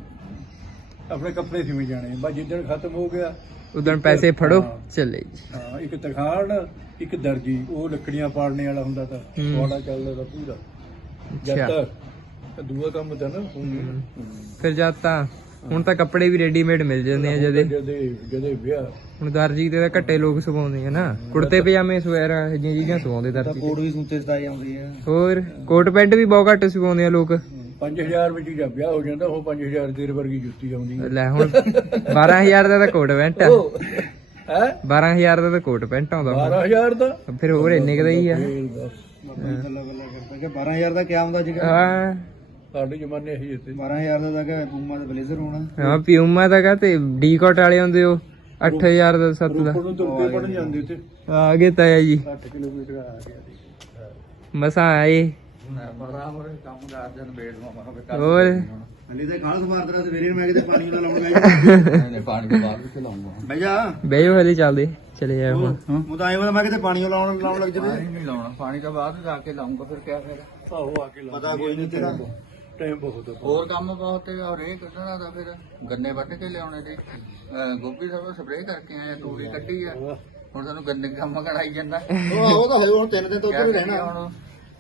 Speaker 4: ਪ- ਆਪਣੇ ਕੱਪੜੇ ਸਿਵੇਂ ਜਾਣੇ ਬਸ ਜਿੱਦਣ ਖਤਮ ਹੋ ਗਿਆ
Speaker 3: ਉਦੋਂ ਪੈਸੇ ਫੜੋ
Speaker 4: ਹਾਂ।
Speaker 3: ਚੱਲੇ ਜੀ
Speaker 4: ਹਾਂ ਇੱਕ ਤਖਾਣ ਇੱਕ ਦਰਜੀ ਉਹ ਲੱਕੜੀਆਂ ਪਾੜਨੇ ਵਾਲਾ ਹੁੰਦਾ ਤਾਂ
Speaker 3: ਹੂੰ।
Speaker 4: ਵਾੜਾ ਚੱਲਦਾ ਤਾਂ ਪੂਰਾ ਜਦ
Speaker 3: ਅੱਛਾ
Speaker 4: ਤੱਕ ਦੂਆ ਕੰਮ ਤਾਂ ਨਾ ਹੁਣ
Speaker 3: ਫਿਰ ਜਦ ਤਾਂ ਹੁਣ ਤਾਂ ਕੱਪੜੇ ਵੀ ਰੈਡੀਮੇਡ ਮਿਲ ਜਾਂਦੇ ਆ ਜਦੇ
Speaker 4: ਜਦੇ ਜਦੇ ਵਿਆਹ
Speaker 3: ਹੁਣ ਦਰਜੀ ਤੇ ਤਾਂ ਘੱਟੇ ਲੋਕ ਸਵਾਉਂਦੇ ਆ ਨਾ ਕੁੜਤੇ ਪਜਾਮੇ ਸਵੈਰਾ ਇਹ ਜਿਹੀਆਂ ਚੀਜ਼ਾਂ ਸਵਾਉਂਦੇ
Speaker 1: ਤਾਂ
Speaker 3: ਦਰਜੀ
Speaker 1: ਕੋਟ ਵੀ ਸੂਤੇ ਸਤਾਏ ਆਉਂਦੇ ਆ
Speaker 3: ਹੋਰ ਕੋਟ ਪੈਂਟ ਵੀ ਬਹੁਤ ਘੱਟ ਸਵਾਉਂਦੇ ਆ ਲੋਕ
Speaker 4: ਪੰਜ ਹਜ਼ਾਰ ਵਿੱਚ ਜਾਂ ਵਿਆਹ ਹੋ ਜਾਂਦਾ ਉਹ ਪੰਜ ਹਜ਼ਾਰ ਤੇਰੇ ਵਰਗੀ ਜੁੱਤੀ ਆਉਂਦੀ ਹੈ
Speaker 3: ਲੈ ਹੁਣ ਬਾਰਾਂ ਹਜ਼ਾਰ ਦਾ ਤਾਂ ਕੋਟ ਪੈਂਟ ਆ
Speaker 4: ਹੈ
Speaker 3: ਬਾਰਾਂ ਹਜ਼ਾਰ ਦਾ ਤਾਂ ਕੋਟ ਪੈਂਟ ਆਉਂਦਾ ਹੁਣ।
Speaker 4: ਬਾਰਾਂ ਹਜ਼ਾਰ ਦਾ
Speaker 3: ਫਿਰ ਹੋਰ ਇੰਨੇ ਕੁ ਦਾ ਹੀ ਆ
Speaker 4: ਫੇਰ ਬਸ
Speaker 1: ਬੱਲਾ ਬੱਲਾ ਕਰਦਾ ਕਿ ਬਾਰਾਂ ਹਜ਼ਾਰ ਦਾ ਕਿਆ ਆਉਂਦਾ ਜੀਗਾ
Speaker 3: ਹਾਂ
Speaker 4: ਸਾਡੇ ਜ਼ਮਾਨੇ ਇਹੀ ਇੱਥੇ
Speaker 1: ਬਾਰਾਂ ਹਜ਼ਾਰ ਦਾ ਤਾਂ ਕਿ ਪੂਮਾ ਦਾ ਬਲੇਜ਼ਰ ਹੋਣਾ
Speaker 3: ਹਾਂ ਪਿਊਮਾ ਦਾ ਕਾ ਤੇ ਡੀ ਕੋਟ ਵਾਲੇ ਆਉਂਦੇ ਉਹ ਅੱਠ ਹਜ਼ਾਰ ਦਾ ਸੱਤ ਦਾ
Speaker 4: ਰੋਪੜ ਨੂੰ ਤੁਰ ਕੇ ਪੜਨ ਜਾਂਦੇ ਤੇ
Speaker 3: ਆ ਗਏ ਤਾਇਆ ਜੀ
Speaker 4: ਅੱਠ ਕਿਲੋਮੀਟਰ ਆ ਗਿਆ
Speaker 3: ਮਸਾਂ ਆਏ
Speaker 2: ਬਰਾਬਰ ਕੰਮ ਕਰਦੇ ਨੇ ਬੇੜ ਮਾ
Speaker 3: ਹੋਰ
Speaker 1: ਹਲੇ ਤਾਂ ਖਾਲਸ ਮਾਰਦਾ ਸਵੇਰੇ ਨੂੰ ਮੈਂ ਕਿਤੇ ਪਾਣੀ ਨਾਲ ਲਾਉਣ ਗਿਆ
Speaker 2: ਨੇ ਪਾਣੀ ਦੇ ਬਾਅਦ ਵਿੱਚ ਲਾਉਂਗਾ
Speaker 1: ਬਈ ਜਾ
Speaker 3: ਬਹਿਓ ਹਲੇ ਚੱਲਦੇ ਚਲੇ ਆ ਹੁਣ
Speaker 1: ਉਹ ਤਾਂ ਆਏ ਮੈਂ ਕਿਤੇ ਪਾਣੀ ਲਾਉਣ ਲਾਉਣ ਲੱਗ ਜਾਵੇ
Speaker 2: ਪਾਣੀ ਨਹੀਂ ਲਾਉਣਾ ਪਾਣੀ ਤੋਂ ਬਾਅਦ ਜਾ ਕੇ ਲਾਉਂਗਾ ਫਿਰ ਕਿਆ ਫਾਇਦਾ
Speaker 4: ਆਹੋ ਆ ਕੇ ਲਾ
Speaker 1: ਪਤਾ ਕੋਈ ਨਹੀਂ ਤੇਰਾ
Speaker 4: ਟਾਈਮ ਬਹੁਤ ਆ।
Speaker 2: ਹੋਰ ਕੰਮ ਬਹੁਤ ਹੈ ਔਰ ਇਹ ਕੱਢਣਾ ਦਾ ਫਿਰ ਗੰਨੇ ਵੱਢ ਕੇ ਲਿਆਉਣੇ ਤੇ ਅਹ ਗੋਭੀ ਸਭ ਸਪਰੇਅ ਕਰਕੇ ਆਏ ਤੂੜੀ ਕੱਢੀ ਆ ਹੁਣ ਸਾਨੂੰ ਗੰਨੇ ਕੰਮ ਕਰਾਈ ਜਾਂਦਾ
Speaker 1: ਉਹ ਉਹ ਤਾਂ ਹੈ ਹੁਣ ਤਿੰਨ ਦਿਨ ਤੋਂ ਉੱਧਰ ਹੀ
Speaker 2: ਕਿਆ
Speaker 1: ਰਹਿਣਾ
Speaker 2: ਹੁਣ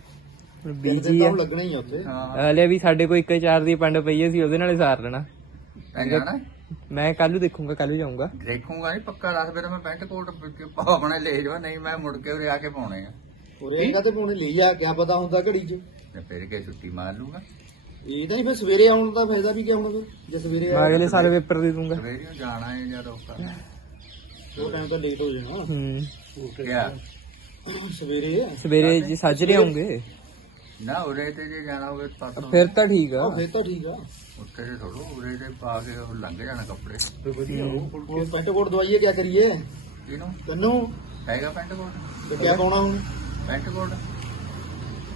Speaker 3: ਬੀਜੀ ਆ
Speaker 1: ਲੱਗਣਾ ਹੀ ਆ ਉੱਥੇ
Speaker 2: ਹਾਂ
Speaker 3: ਹਲੇ ਵੀ ਸਾਡੇ ਕੋਲ ਇੱਕ ਚਾਰ ਦੀ ਪੰਡ ਪਈ ਹੈ ਸੀ ਉਹਦੇ ਨਾਲ ਹੀ ਸਾਰ ਲੈਣਾ
Speaker 2: ਤੈਂ ਜਾਣਾ
Speaker 3: ਮੈਂ ਕੱਲ ਨੂੰ ਦੇਖੂੰਗਾ ਕੱਲ ਨੂੰ ਜਾਊਂਗਾ
Speaker 2: ਦੇਖੂੰਗਾ ਨਹੀਂ ਪੱਕਾ ਦੱਸ ਫਿਰ ਮੈਂ ਪੈਂਟ ਕੋਟ ਆਪਣੇ ਲੈ ਜਾਵਾਂ ਨਹੀਂ ਮੈਂ ਮੁੜ ਕੇ ਉਰੇ ਆ ਕੇ ਪਾਉਣੇ ਆ
Speaker 1: ਉਰੇ ਕਹਤੇ ਪੂਣੇ ਲਈ ਜਾ ਕਿਆ ਪਤਾ ਹੁੰਦਾ ਘੜੀ 'ਚ
Speaker 2: ਤੇ ਫਿਰ ਕੇ ਛੁੱਟੀ ਮਾਰ ਲੂੰਗਾ
Speaker 1: ਇਹ ਤਾਂ ਨਹੀਂ ਫਿਰ ਸਵੇਰੇ ਆਉਣ ਦਾ ਫਾਇਦਾ ਵੀ ਕਿਆ ਹੁਣ ਫਿਰ ਜੇ ਸਵੇਰੇ
Speaker 3: ਮੈਂ ਅਗਲੇ ਸਾਲ ਪੇਪਰ ਦੇ ਦੂੰਗਾ
Speaker 2: ਸਵੇਰੇ ਨੂੰ ਜਾਣਾ ਹੈ ਜਾਂ ਰੋਕਾ
Speaker 1: ਉਹ ਟਾਈਮ ਤਾਂ ਲੇਟ ਹੋ ਜਾਣਾ
Speaker 3: ਹੂੰ
Speaker 2: ਕਿਆ
Speaker 1: ਸਵੇਰੇ
Speaker 3: ਸਵੇਰੇ ਜੀ ਸੱਜਰੇ ਆਉਂਗੇ
Speaker 2: ਨਾ ਉਰੇ ਤੇ ਜੇ ਜਾਣਾ ਹੋਵੇ ਪਾਸੋਂ
Speaker 3: ਫਿਰ ਤਾਂ ਠੀਕ ਆ
Speaker 1: ਫੇਰ ਤਾਂ ਠੀਕ ਆ
Speaker 2: ਉੱਥੇ ਤੇ ਥੋੜੋ ਉਰੇ ਤੇ ਪਾ ਕੇ ਉਹ ਲੰਘ ਜਾਣਾ ਕੱਪੜੇ
Speaker 4: ਤੇ ਵਧੀਆ ਉਹ
Speaker 1: ਉਹ ਪੈਂਟ ਕੋਟ ਦਵਾਈਏ ਕਿਆ ਕਰੀਏ
Speaker 2: ਇਹਨੂੰ
Speaker 1: ਤੈਨੂੰ
Speaker 2: ਹੈਗਾ ਪੈਂਟ ਕੋਟ
Speaker 1: ਤੇ ਕਿਆ ਪਾਉਣਾ ਹੁਣ
Speaker 2: ਪੈਂਟ ਕੋਟ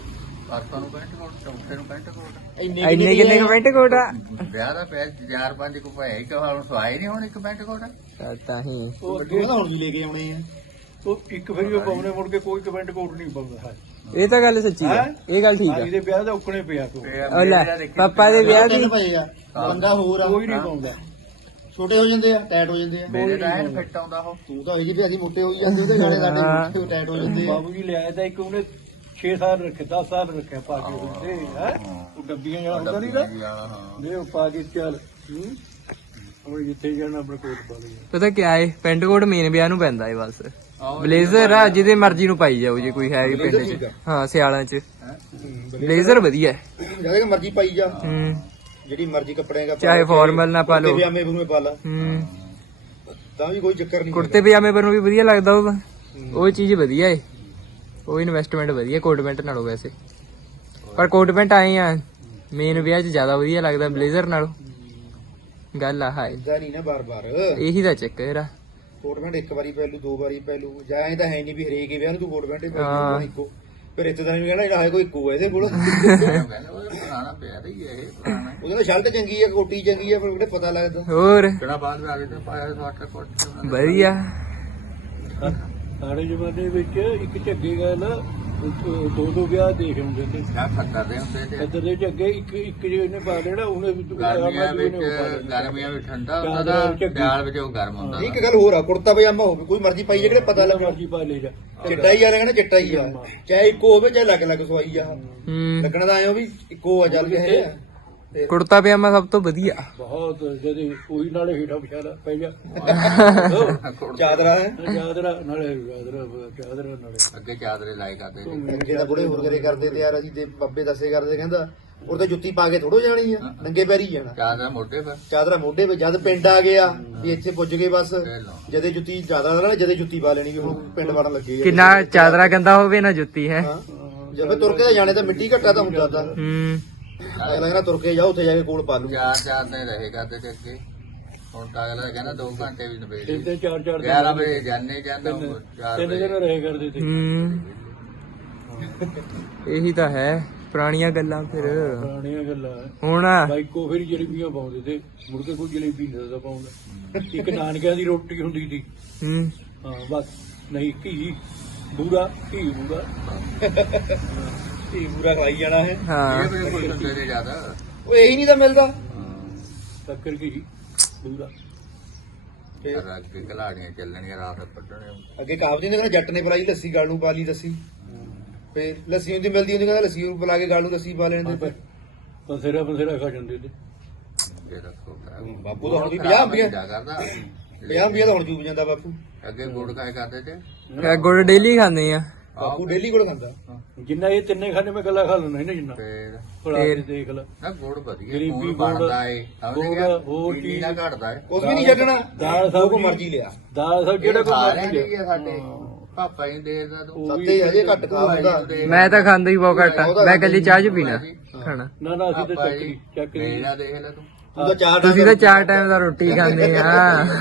Speaker 2: ਪਾਪਾ ਨੂੰ ਪੈਂਟ ਕੋਟ ਚੌਥੇ ਨੂੰ ਪੈਂਟ ਕੋਟ
Speaker 3: ਇੰਨੇ ਕਿੰਨੇ ਕੁ ਪੈਂਟ ਕੋਟ ਆ
Speaker 2: ਵਿਆਹ ਦਾ ਪਿਆ ਚਾਰ ਪੰਜ ਕੋ ਪਏ ਇੱਕ ਵਾਰ ਸਵਾਈ ਨਹੀਂ ਹੁਣ ਇੱਕ ਪੈਂਟ ਕੋਟ
Speaker 3: ਤਾਂ ਹੀ
Speaker 1: ਉਹ ਅੱਗੇ ਤਾਂ ਹੁਣ ਵੀ ਲੈ ਕੇ ਆਉਣੇ ਆ
Speaker 4: ਉਹ ਇੱਕ ਵਾਰੀ ਉਹ ਪਾਉਣੇ ਮੁੜ ਕੇ ਕੋਈ ਕਮੈਂਟ ਕੋਟ ਨਹੀਂ ਪਾਉਂਦਾ ਹੈ
Speaker 3: ਇਹ ਤਾਂ ਗੱਲ ਸੱਚੀ ਆ ਇਹ ਗੱਲ ਠੀਕ ਆ
Speaker 4: ਇਹਦੇ ਵਿਆਹ ਦਾ ਉੱਕਣੇ ਪਿਆ ਕੋ
Speaker 3: ਉਹ ਲੈ ਪਾਪਾ ਦੇ ਵਿਆਹ ਦੀ
Speaker 1: ਤਿੰਨ ਪਏ ਆ ਬੰਦਾ ਹੋਰ ਆ
Speaker 4: ਕੋਈ ਨਹੀਂ ਪਾਉਂਦਾ
Speaker 1: ਛੋਟੇ ਹੋ ਜਾਂਦੇ ਆ ਟਾਈਟ ਹੋ ਜਾਂਦੇ ਆ
Speaker 2: ਮੇਰੇ ਤਾਂ ਐਨ ਫਿੱਟ ਆਉਂਦਾ ਉਹ
Speaker 1: ਤੂੰ ਤਾਂ ਇਹ ਜੀ ਵੀ ਅਸੀਂ ਮੋਟੇ ਹੋਈ ਜਾਂਦੇ ਉਹਦੇ ਗਾਣੇ ਸਾਡੇ ਮੋਟੇ ਟਾਈਟ ਹੋ ਜਾਂਦੇ ਆ
Speaker 4: ਬਾਬੂ ਜੀ ਲਿਆਇਆ ਤਾਂ ਇੱਕ ਉਹਨੇ ਛੇ ਸਾਲ ਰੱਖੇ ਦਸ ਸਾਲ ਰੱਖਿਆ ਪਾ ਕੇ ਉਹਦੇ ਹੈ ਉਹ ਡੱਬੀਆਂ ਜਿਹੜਾ ਹੁੰਦਾ ਨਹੀਂ ਨਾ
Speaker 2: ਹਾਂ
Speaker 4: ਦੇ ਉਹ ਪਾ ਕੇ ਚੱਲ ਹੂੰ ਉਹ ਜਿੱਥੇ ਜਾਣਾ ਆਪਣੇ ਕੋਟ ਪਾ ਲਈ
Speaker 3: ਪਤਾ ਕਿਆ ਏ ਪੈਂਟ ਕੋਟ ਮੇਨ ਵਿਆਹ ਨੂੰ ਪੈਂਦਾ ਏ ਬਸ ਬਲੇਜ਼ਰ ਆ ਜਿਹਦੇ ਮਰਜ਼ੀ ਨੂੰ ਪਾਈ ਜਾਓ ਜੇ ਕੋਈ ਹੈ ਵੀ ਪਿੰਡ 'ਚ ਹਾਂ ਸਿਆਲਾਂ 'ਚ ਬਲੇਜ਼ਰ ਵਧੀਆ ਹੈ।
Speaker 1: ਜਦ ਕਿ ਮਰਜ਼ੀ ਪਾਈ ਜਾ
Speaker 3: ਹੂੰ
Speaker 1: ਜਿਹੜੀ ਮਰਜ਼ੀ ਕੱਪੜਿਆਂ ਦਾ
Speaker 3: ਚਾਹੇ ਫਾਰਮਲ ਨਾ ਪਾ ਲਓ
Speaker 1: ਪਜਾਮੇ ਬਰੂਮੇ ਪਾ ਲਾ
Speaker 3: ਹੂੰ
Speaker 1: ਤਾਂ ਵੀ ਕੋਈ ਚੱਕਰ ਨਹੀਂ
Speaker 3: ਕੁੜਤੇ ਪਜਾਮੇ ਪਰ ਨੂੰ ਵੀ ਵਧੀਆ ਲੱਗਦਾ ਉਹ ਤਾਂ ਉਹ ਚੀਜ਼ ਵਧੀਆ ਏ ਉਹ ਇਨਵੈਸਟਮੈਂਟ ਵਧੀਆ ਕੋਟ ਪੈਂਟ ਨਾਲੋਂ ਵੈਸੇ ਪਰ ਕੋਟ ਪੈਂਟ ਆਏ ਆ ਮੇਨ ਵਿਆਹ 'ਚ ਜ਼ਿਆਦਾ ਵਧੀਆ ਲੱਗਦਾ ਬਲੇਜ਼ਰ ਨਾਲੋਂ ਗੱਲ ਆ ਹਾਏ
Speaker 1: ਇਦਾਂ ਨਹੀਂ ਨਾ ਬਾਰ-ਬਾਰ
Speaker 3: ਇਹੀ ਤਾਂ ਚੱਕਰ ਆ
Speaker 1: ਕੋਟ ਪੈਂਟ ਇੱਕ ਵਾਰੀ ਪੈ ਲੂ ਦੋ ਵਾਰੀ ਪੈ ਲੂ ਜਾਂ ਐ ਤਾਂ ਹੈ ਨਹੀਂ ਵੀ ਹਰੇਕ ਹੀ ਵਿਆਹ ਨੂੰ ਤੂੰ ਕੋਟ ਪੈਂਟ ਹੀ ਪਾ
Speaker 3: ਹਾਂ।
Speaker 1: ਲੂ ਇੱਕੋ ਫਿਰ ਇੱਥੇ ਤਾਂ ਨਹੀਂ ਕਹਿਣਾ ਜਿਹੜਾ ਹੈ ਕੋਈ ਇੱਕੋ ਹੈ ਇਹਦੇ ਕੋਲ
Speaker 2: ਪੁਰਾਣਾ ਪਿਆ ਰਹੀ ਹੈ ਇਹ ਪੁਰਾਣਾ
Speaker 1: ਉਹਦੇ ਨਾਲ ਸ਼ਰਟ ਚੰਗੀ ਆ ਕੋਟੀ ਚੰਗੀ ਆ ਪਰ ਉਹਦੇ ਪਤਾ ਲੱਗਦਾ
Speaker 3: ਹੋਰ
Speaker 2: ਕਿਹੜਾ ਬਾਅਦ ਵਿੱਚ ਆ ਕੇ ਤਾਂ ਪਾਇਆ ਸਵਾਟਰ ਕੋਟ
Speaker 3: ਵਧੀਆ
Speaker 4: ਸਾਡੇ ਜ਼ਮਾਨੇ ਵਿੱਚ ਇੱਕ ਝੱਗੇ ਗੱਲ ਦੋ ਦੋ ਵਿਆਹ ਦੇਖ ਹੁੰਦੇ ਤੇ
Speaker 2: ਕਿਆ ਕਰਦੇ ਹੁੰਦੇ ਤੇ
Speaker 4: ਇੱਧਰ ਦੇ ਝੱਗੇ ਇੱਕ ਇੱਕ ਜੇ ਇਹਨੇ ਪਾ ਲੈਣਾ ਉਹਨੇ ਵੀ
Speaker 2: ਗਰਮੀਆਂ
Speaker 4: ਆਪਣਾ
Speaker 2: ਵਿੱਚ
Speaker 4: ਉਹਨੇ ਉਹ ਪਾ ਲੈਣਾ
Speaker 2: ਗਰਮੀਆਂ ਵਿੱਚ ਠੰਡਾ ਹੁੰਦਾ ਦਾ ਸਿਆਲ ਵਿੱਚ ਉਹ ਗਰਮ ਹੁੰਦਾ
Speaker 1: ਇੱਕ ਗੱਲ ਹੋਰ ਆ ਕੁੜਤਾ ਪਜਾਮਾ ਹੋਵੇ ਕੋਈ ਮਰਜ਼ੀ ਪਾਈ ਜਾ ਕਿਹੜੇ ਪਤਾ ਲੱਗ
Speaker 4: ਮਰਜੀ ਪਾ ਲੈ ਜਾ
Speaker 1: ਚਿੱਟਾ ਹੀ ਆ ਲੱਗਣਾ ਚਿੱਟਾ ਹੀ ਆ ਚਾਹੇ ਇੱਕੋ ਹੋਵੇ ਚਾਹੇ ਲੱਗ ਲੱਗ ਸਵਾਈ ਆ
Speaker 3: ਹੂੰ
Speaker 1: ਲੱਗਣਾ ਤਾਂ ਐਂ ਵੀ ਇੱਕੋ ਆ ਚੱਲ ਵੀ ਹੈ ਆ ਤੇ
Speaker 3: ਕੁੜਤਾ ਪਜਾਮਾ ਸਭ ਤੋਂ ਵਧੀਆ
Speaker 4: ਬਹੁਤ ਜਦੇ ਉਹੀ ਨਾਲੇ ਹੀਠਾ ਵਿਚਾਰਾ ਪੈ ਜਾ
Speaker 1: ਚਾਦਰਾ ਹੈ
Speaker 4: ਚਾਦਰਾ ਨਾਲੇ ਚਾਦਰਾ ਚਾਦਰਾ ਨਾਲੇ
Speaker 2: ਅੱਗੇ ਚਾਦਰੇ ਲਾਏ ਕਰਦੇ ਸੀ
Speaker 1: ਜਿਹੜਾ ਬੁੜੇ ਹੋਰ ਕਰੇ ਕਰਦੇ ਤੇ ਯਾਰ ਅਸੀਂ ਤੇ ਬੱਬੇ ਦੱਸੇ ਕਰਦੇ ਕਹਿੰਦਾ ਉਹ ਤੇ ਜੁੱਤੀ ਪਾ ਕੇ ਥੋੜੋ ਜਾਣੀ ਆ ਨੰਗੇ ਪੈਰੀ ਜਾਣਾ
Speaker 2: ਚਾਦਰਾ ਮੋਢੇ ਪਰ
Speaker 1: ਚਾਦਰਾ ਮੋਢੇ 'ਤੇ ਜਦ ਪਿੰਡ ਆ ਗਿਆ ਵੀ ਇੱਥੇ ਪੁੱਜ ਗਏ ਬਸ
Speaker 2: ਲੈ ਲਓ।
Speaker 1: ਜਦੇ ਜੁੱਤੀ ਜ਼ਿਆਦਾ ਨਾ ਜਦੇ ਜੁੱਤੀ ਪਾ ਲੈਣੀ ਵੀ ਹੁਣ ਪਿੰਡ ਵੜਨ ਲੱਗੇ ਆ
Speaker 3: ਕਿੰਨਾ ਚਾਦਰਾ ਗੰਦਾ ਹੋਵੇ ਨਾ ਜੁੱਤੀ ਹੈ
Speaker 1: ਹਾਂ ਜਦੋਂ ਤੁਰ ਕੇ ਤਾਂ ਜਾਣੇ ਤਾਂ ਮਿੱਟੀ ਘੱਟਾ ਤਾਂ ਹੁੰਦਾ ਤਾਂ
Speaker 3: ਹੂੰ
Speaker 1: ਅਗਲਾ ਕਹਿੰਦਾ ਤੁਰ ਕੇ ਜਾਓ ਉੱਥੇ ਜਾ ਕੇ ਕੋਲ ਪਾ ਲੂ
Speaker 2: ਚਾਰ ਚਾਰ ਦਿਨ ਰਹੇ ਕਰਦੇ ਤੇ ਅੱਗੇ ਹੁਣ ਤਾਂ ਅਗਲਾ ਕਹਿੰਦਾ ਦੋ ਘੰਟੇ ਵੀ ਨਵੇੜੇ
Speaker 4: ਤਿੰਨ ਤਿੰਨ ਚਾਰ ਚਾਰ
Speaker 2: ਗਿਆਰਾਂ ਵਜੇ ਜਾਣੇ ਜਾਂਦਾ ਚਾਰ
Speaker 4: ਤਿੰਨ
Speaker 2: ਵਜੇ
Speaker 4: ਦਿਨ ਰਹੇ ਕਰਦੇ ਤੇ
Speaker 3: ਹੂੰ ਇਹੀ ਤਾਂ ਹੈ ਪੁਰਾਣੀਆਂ ਗੱਲਾਂ ਫਿਰ
Speaker 4: ਪੁਰਾਣੀਆਂ ਗੱਲਾਂ
Speaker 3: ਹੁਣ
Speaker 4: ਬਾਈਕੋ ਫਿਰ ਜਲੇਬੀਆਂ ਪਾਉਂਦੇ ਤੇ ਮੁੜ ਕੇ ਕੋਈ ਜਲੇਬੀ ਨਹੀਂ ਦੱਸਦਾ ਪਾਉਂਦਾ ਇੱਕ ਨਾਨਕਿਆਂ ਦੀ ਰੋਟੀ ਹੁੰਦੀ ਸੀ
Speaker 3: ਹੂੰ
Speaker 4: ਹਾਂ ਬਸ ਨਹੀਂ ਘੀ ਬੂਰਾ ਘੀ ਬੂਰਾ
Speaker 1: ਇਹ ਪੂਰਾ ਖਵਾਈ ਜਾਣਾ ਹੈ
Speaker 3: ਹਾਂ
Speaker 2: ਇਹ ਵੀ ਕੋਈ ਹੁੰਦੇ ਨੇ ਜ਼ਿਆਦਾ
Speaker 1: ਉਹ ਇਹੀ ਨਹੀਂ ਤਾਂ ਮਿਲਦਾ
Speaker 4: ਸ਼ੱਕਰ ਘੀ ਬੂਰਾ
Speaker 2: ਫਿਰ ਅੱਗੇ ਘਲਾੜੀਆਂ ਚੱਲਣੀਆਂ ਰਾਤ ਪੱਟਣੇ
Speaker 1: ਅੱਗੇ ਕਹਾਵਤ ਨਹੀਂ ਕਹਿੰਦਾ ਜੱਟ ਨੇ ਪਲਾਈ ਲੱਸੀ ਗਾਲ ਨੂੰ ਪਾ ਲਈ ਲੱਸੀ ਫੇਰ ਲੱਸੀ ਹੁੰਦੀ ਮਿਲਦੀ ਹੁੰਦੀ ਕਹਿੰਦਾ ਲੱਸੀ ਨੂੰ ਪਲਾ ਕੇ ਗਾਲ ਨੂੰ ਲੱਸੀ ਪਾ ਲੈਣ ਦੇ
Speaker 4: ਬਥੇਰਾ ਬਥੇਰਾ ਖਾ ਜਾਂਦੇ ਤੇ
Speaker 2: ਅੱਗੇ ਰੱਖੋ
Speaker 1: ਬਾਪੂ ਤਾਂ ਹੁਣ ਵੀ ਪੰਜਾਹ ਅੰਬੀਆਂ
Speaker 2: ਕਰਦਾ
Speaker 1: ਪੰਜਾਹ ਅੰਬੀਆਂ ਤਾਂ ਹੁਣ ਚੂਪ ਜਾਂਦਾ ਬਾਪੂ
Speaker 2: ਅੱਗੇ ਗੁੜ ਖਾਏ ਕਰਦੇ ਤੇ
Speaker 3: ਇਹ ਗੁੜ ਡੇਲੀ ਖਾਂਦੇ ਆ
Speaker 1: ਬਾਪੂ ਡੇਲੀ ਕੋਲ ਖਾਂਦਾ
Speaker 4: ਜਿੰਨਾ ਇਹ ਤਿੰਨੇ ਖਾਣੇ ਮੈਂ ਗੱਲਾਂ ਖਾ ਲੈਣਾ ਨਾ ਜਿੰਨਾ
Speaker 2: ਫੇਰ
Speaker 4: ਖੜਾ ਕੇ ਦੇਖ ਲੈ
Speaker 2: ਨਾ ਗੁੜ ਵਧੀਆ
Speaker 4: ਗਰੀਬੀ
Speaker 2: ਗਰੀਬੀ
Speaker 4: ਗੁੜ,
Speaker 2: ਬਣਦਾ ਏ ਸਮਝ
Speaker 4: ਗੁੜ,
Speaker 2: ਗਿਆ
Speaker 4: ਹੋਰ
Speaker 2: ਚੀਨੀ
Speaker 4: ਚੀਜ਼।
Speaker 2: ਨਾ ਘਟਦਾ ਏ
Speaker 1: ਕੁਝ ਵੀ ਨਹੀਂ ਛੱਡਣਾ
Speaker 4: ਦਾਲ
Speaker 1: ਜੋ ਕੋ
Speaker 4: ਸਬਜ਼ੀ
Speaker 1: ਮਰਜ਼ੀ ਲਿਆ
Speaker 4: ਦਾਲ ਸਭ ਜਿਹੜਾ ਕੋਈ
Speaker 2: ਸਾਰਿਆਂ
Speaker 4: ਮਰਜ਼ੀ
Speaker 2: ਦੀ
Speaker 4: ਲਿਆ।
Speaker 2: ਹੈ ਸਾਡੇ ਪਾਪਾ ਹੀ ਦੇ ਦਾ ਤੂੰ
Speaker 1: ਸੱਤੇ ਹਜੇ ਘੱਟ ਖਾ ਹੁੰਦਾ
Speaker 3: ਮੈਂ ਤਾਂ ਖਾਂਦਾ ਹੀ ਬਹੁਤ ਘੱਟ ਆ ਮੈਂ ਕੱਲੀ ਚਾਹ ਚ ਪੀਣਾ ਖਾਣਾ
Speaker 4: ਨਾ ਨਾ ਅਸੀਂ ਤਾਂ ਚੱਕਰੀ ਚੱਕਰੀ
Speaker 2: ਮੇਰਾ ਦੇਖ ਲੈ ਤੂੰ
Speaker 1: ਤੂੰ ਤਾਂ ਚਾਰ
Speaker 3: ਤੁਸੀਂ ਤਾਂ ਚਾਰ ਟਾਈਮ ਦਾ ਰੋਟੀ ਖਾਂਦੇ ਆ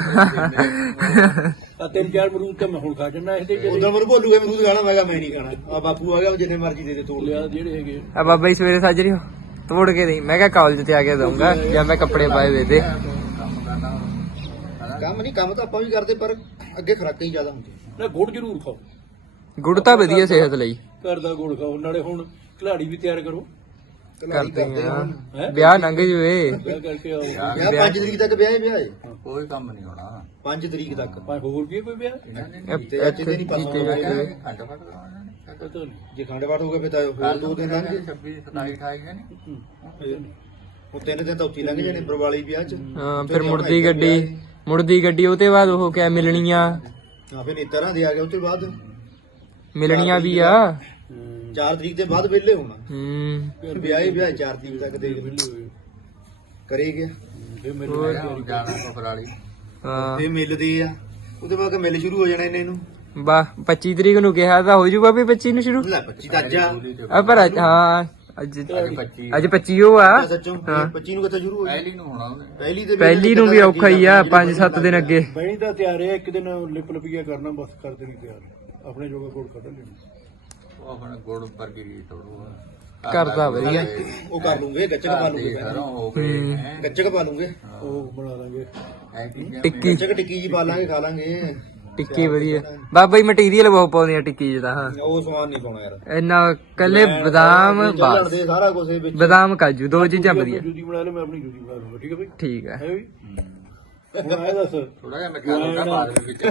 Speaker 4: ਆ ਤਿੰਨ ਚਾਰ ਮਰੂਦ ਤਾਂ ਮੈਂ ਹੁਣ ਖਾ ਜੰਨਾ ਇਹਦੇ ਜਿਹੜੇ
Speaker 1: ਉਦੋਂ ਮੈਨੂੰ ਭੋਲੂਗਾ ਮੈਂ ਦੁੱਧ ਖਾਣਾ ਮੈਂ ਕਿਹਾ ਮੈਂ ਨਹੀਂ ਖਾਣਾ ਆ ਬਾਪੂ ਆ ਗਿਆ ਉਹ ਜਿੰਨੇ ਮਰਜ਼ੀ ਦੇ ਦੇ ਤੋੜ ਲਿਆ
Speaker 4: ਲਿਆ ਜਿਹੜੇ ਹੈਗੇ
Speaker 3: ਆ ਬਾਬਾ ਜੀ ਸਵੇਰੇ ਸਾਜਰੀ ਹੋ ਤੋੜ ਕੇ ਦੇਈ ਮੈਂ ਕਿਹਾ ਕਾਲਜ ਤੇ ਆ ਕੇ ਦਊਂਗਾ ਜਾਂ ਮੈਂ ਕੱਪੜੇ ਪਾਏ ਦੇ ਦੇ
Speaker 2: ਕੰਮ ਕਰਨਾ
Speaker 1: ਕੰਮ ਨਹੀਂ ਕੰਮ ਤਾਂ ਆਪਾਂ ਵੀ ਕਰਦੇ ਪਰ ਅੱਗੇ ਖਰਾਕਾਂ ਹੀ ਜ਼ਿਆਦਾ ਹੁੰਦੀਆਂ
Speaker 4: ਨਾ ਗੁੜ ਜ਼ਰੂਰ ਖਾਓ
Speaker 3: ਗੁੜ ਤਾਂ ਵਧੀਆ ਸਿਹਤ ਲਈ
Speaker 4: ਘਰ ਦਾ ਗੁੜ ਖਾਓ ਨਾਲੇ ਹੁਣ ਖਿਲਾੜੀ ਵੀ ਤਿਆਰ ਕਰੋ
Speaker 1: ਕਲਾੜੀ
Speaker 3: ਕਰਦੇ
Speaker 1: ਕਰਦੇ ਆ
Speaker 3: ਆ ਵਿਆਹ ਲੰਘ ਜਵੇ
Speaker 4: ਵਿਆਹ ਕਰਕੇ ਆਓ
Speaker 1: ਵਿਆਹ ਪੰਜ ਤਰੀਕ ਤੱਕ ਵਿਆਹ ਹੈ ਵਿਆਹ ਹੈ
Speaker 2: ਕੋਈ ਕੰਮ ਨਹੀਂ ਹੋਣਾ
Speaker 1: ਪੰਜ ਤਰੀਕ ਤੱਕ
Speaker 4: ਭਾਵੇਂ ਹੋਰ ਕੀ ਕੋਈ ਵਿਆਹ
Speaker 2: ਇਹਨਾਂ ਨੇ
Speaker 1: ਤੇ ਅੱਜ ਦੇ ਨਹੀਂ ਪਾਸੋਂ
Speaker 2: ਖੰਡ ਫਟ ਕਰਾਉਣਾ ਨੇ
Speaker 4: ਪਤਾ ਨਹੀਂ
Speaker 1: ਜੇ ਖੰਡ ਪਾਠ ਹੋ ਗਿਆ ਫਿਰ ਤਾਂ ਹੋਰ ਦੋ ਦਿਨ ਲੰਘ ਗਏ
Speaker 2: ਛੱਬੀ ਸਤਾਈ ਅਠਾਈ ਹੈ ਨੀ
Speaker 1: ਉਹ ਤਿੰਨ ਦਿਨ ਤਾਂ ਉੱਥੇ ਹੀ ਲੰਘ ਜਾਣੇ ਬਰਵਾਲੀ ਵਿਆਹ ਚ
Speaker 3: ਹਾਂ ਫਿਰ ਮੁੜਦੀ ਗੱਡੀ ਮੁੜਦੀ ਗੱਡੀ ਉਹ ਤੇ ਬਾਅਦ ਉਹ ਕਿਆ ਮਿਲਣੀਆਂ
Speaker 1: ਹਾਂ ਫਿਰ ਨੀਤਰਾਂ ਦੇ ਆ ਗਿਆ ਉਸ ਤੋਂ ਬਾਅਦ
Speaker 3: ਮਿਲਣੀਆਂ ਵੀ ਆ
Speaker 1: ਚਾਰ ਤਰੀਕ ਦੇ ਬਾਅਦ ਵਿਹਲੇ ਹੋਣਾ
Speaker 3: ਹੂੰ
Speaker 1: ਫਿਰ ਵਿਆਹ ਹੀ ਵਿਆਹ ਚਾਰ ਤਰੀਕ ਤੱਕ ਦੇ ਕਰੇ ਗਿਆ
Speaker 4: ਫਿਰ ਮੇਰੇ
Speaker 2: ਜਾਣਾ ਕਫਰਾਲੀ
Speaker 3: ਹਾਂ
Speaker 1: ਫਿਰ ਮਿਲਦੇ ਆ ਉਹਦੇ ਬਾਅਦ ਮਿਲ ਸ਼ੁਰੂ ਹੋ ਜਾਣਾ ਇਹਨਾਂ ਨੂੰ
Speaker 3: ਬਾ ਪੱਚੀ ਤਰੀਕ ਨੂੰ ਕਿਹਾ ਤਾਂ ਹੋ ਜੂਗਾ ਵੀ ਪੱਚੀ ਨੂੰ ਸ਼ੁਰੂ
Speaker 1: ਲੈ ਪੱਚੀ ਤਾਂ ਅੱਜ ਆ
Speaker 3: ਆ ਪਰ ਅੱਜ ਹਾਂ ਅੱਜ
Speaker 2: ਅੱਜ ਪੱਚੀ
Speaker 3: ਅੱਜ ਪੱਚੀ ਉਹ ਆ
Speaker 1: ਸੱਚੋਂ
Speaker 3: ਹਾਂ।
Speaker 1: ਪੱਚੀ ਨੂੰ ਕਿੱਥੇ ਸ਼ੁਰੂ ਹੋ
Speaker 2: ਪਹਿਲੀ ਨੂੰ ਹੋਣਾ ਉਹਨੇ
Speaker 1: ਪਹਿਲੀ ਤੇ
Speaker 3: ਪਹਿਲੀ ਨੂੰ ਵੀ ਔਖਾ ਹੀ ਆ ਪੰਜ ਸੱਤ ਦਿਨ ਅੱਗੇ
Speaker 4: ਬਣੀ ਤਾਂ ਤਿਆਰ ਹੈ ਇੱਕ ਦਿਨ ਲਿਪ ਲਪੀਆ ਕਰਨਾ ਬਸ ਕਰ ਦੇਣੀ ਤਿਆਰ ਆਪਣੇ ਜੋਗਾ ਕੋਲ ਕੱਢ ਲੈਣਾ
Speaker 2: ਉਹ ਆਪਣਾ ਗੁੜ ਵਰਗੀ ਰੀਤ ਥੋੜੂ
Speaker 3: ਕਰਦਾ ਵਧੀਆ
Speaker 1: ਉਹ ਕਰ ਲੂੰਗੇ ਗੱਚਕ ਪਾ ਲੂੰਗੇ
Speaker 2: ਹੋ ਗਏ
Speaker 3: ਹੂੰ।
Speaker 1: ਗੱਚਕ ਪਾ ਲੂੰਗੇ
Speaker 4: ਉਹ ਬਣਾ ਲਾਂਗੇ
Speaker 3: ਟਿੱਕੀ
Speaker 1: ਗੱਚਕ ਟਿੱਕੀ ਜੀ ਪਾ ਲਾਂਗੇ ਖਾ ਲਾਂਗੇ
Speaker 3: ਟਿੱਕੀ ਵਧੀਆ ਬਾਬਾ ਜੀ ਮਟੀਰੀਅਲ ਬਹੁਤ ਪਾਉਂਦੇ ਆ ਟਿੱਕੀ ਚ ਤਾਂ ਹਾਂ
Speaker 1: ਉਹ ਸਮਾਨ ਨਹੀਂ ਪਾਉਣਾ ਯਾਰ
Speaker 3: ਇੰਨਾ ਕੱਲੇ ਬਦਾਮ
Speaker 1: ਚੱਲਣ
Speaker 3: ਬਸ
Speaker 1: ਦੇ ਸਾਰਾ ਕੁਝ ਇਹ ਵਿੱਚ
Speaker 3: ਬਦਾਮ ਕਾਜੂ ਦੋ ਚੀਜ਼ਾਂ ਵਧੀਆ
Speaker 4: ਜੂਦੀ ਬਣਾ ਲੈ ਮੈਂ ਆਪਣੀ ਜੂਦੀ ਬਣਾ ਲੂੰਗਾ ਠੀਕ ਹੈ ਬਈ
Speaker 3: ਠੀਕ ਆ
Speaker 4: ਹੈ ਵੀ ਹੁਣ ਆਇਆ ਦੱਸ
Speaker 2: ਥੋੜਾ ਜਿਹਾ ਮਿੱਠਾ ਥੋੜਾ ਪਾ ਦੇ ਵਿੱਚ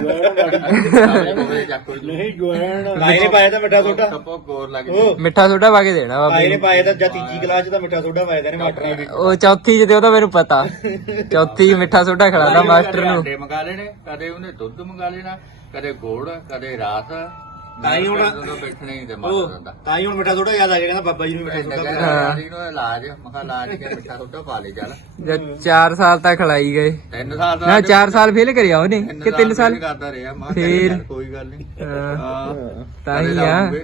Speaker 4: ਨਹੀਂ ਜੁਆਣ
Speaker 1: ਲਾਏ ਨੇ ਪਾਇਆ ਤਾਂ ਮਿੱਠਾ ਸੋਡਾ
Speaker 2: ਟੱਪੋ ਗੋਰ ਲੱਗ
Speaker 1: ਉਹ
Speaker 3: ਮਿੱਠਾ ਸੋਡਾ ਪਾ ਕੇ ਦੇਣਾ ਬਾਬੇ
Speaker 1: ਲਾਏ ਨੇ
Speaker 3: ਨੂੰ।
Speaker 1: ਪਾਇਆ ਤਾਂ ਜਾਂ ਤੀਜੀ ਕਲਾਸ ਚ ਤਾਂ ਮਿੱਠਾ ਸੋਡਾ ਪਾਇਆ ਨੇ ਮਾਸਟਰ ਨੇ
Speaker 3: ਉਹ ਚੌਥੀ ਚ ਤੇ ਉਹਦਾ ਮੈਨੂੰ ਪਤਾ ਚੌਥੀ ਚ ਮਿੱਠਾ ਸੋਡਾ ਖਿਲਾਦਾ ਮਾਸਟਰ ਨੂੰ
Speaker 2: ਅੰਡੇ ਮੰਗਾ ਲੈਣੇ ਕਦੇ ਉਹਨੇ ਦੁੱਧ ਮੰਗਾ ਲੈਣਾ ਕਦੇ ਗੁੜ ਕਦੇ ਰਾਸ
Speaker 1: ਤਾਂ ਹੀ ਹੁਣ
Speaker 2: ਬੈਠਣੇ ਹੀ ਤੇ ਮਾਰ
Speaker 1: ਉਹ
Speaker 2: ਦਿੰਦਾ
Speaker 1: ਤਾਂ ਹੀ ਹੁਣ ਮਿੱਠਾ ਸੋਡਾ ਯਾਦ ਆ ਗਿਆ ਕਹਿੰਦਾ ਬਾਬਾ ਜੀ ਨੂੰ ਮਿੱਠਾ ਸੋਡਾ ਪਿਆ।
Speaker 2: ਲਾੜੀ ਨੂੰ ਇਲਾਜ ਮਖਾ ਇਲਾਜ ਕੇ ਮਿੱਠਾ ਸੋਡਾ ਪਾ ਲੈ ਚੱਲ
Speaker 3: ਜਦ ਚਾਰ ਸਾਲ ਤੱਕ ਖਿਲਾਈ ਗਏ
Speaker 2: ਤਿੰਨ ਸਾਲ ਦਾ
Speaker 3: ਨਾ ਚਾਰ ਸਾਲ ਫੇਲ ਕਰਿਆ ਉਹਨੇ ਕਿ ਤਿੰਨ ਸਾਲ
Speaker 2: ਕਰਦਾ ਰਿਹਾ ਮੈਂ
Speaker 3: ਫੇਰ?
Speaker 2: ਚੱਲ ਕੋਈ ਗੱਲ ਨਹੀਂ
Speaker 3: ਹਾਂ,
Speaker 2: ਹਾਂ
Speaker 3: ਤਾਂ ਹੀ ਆ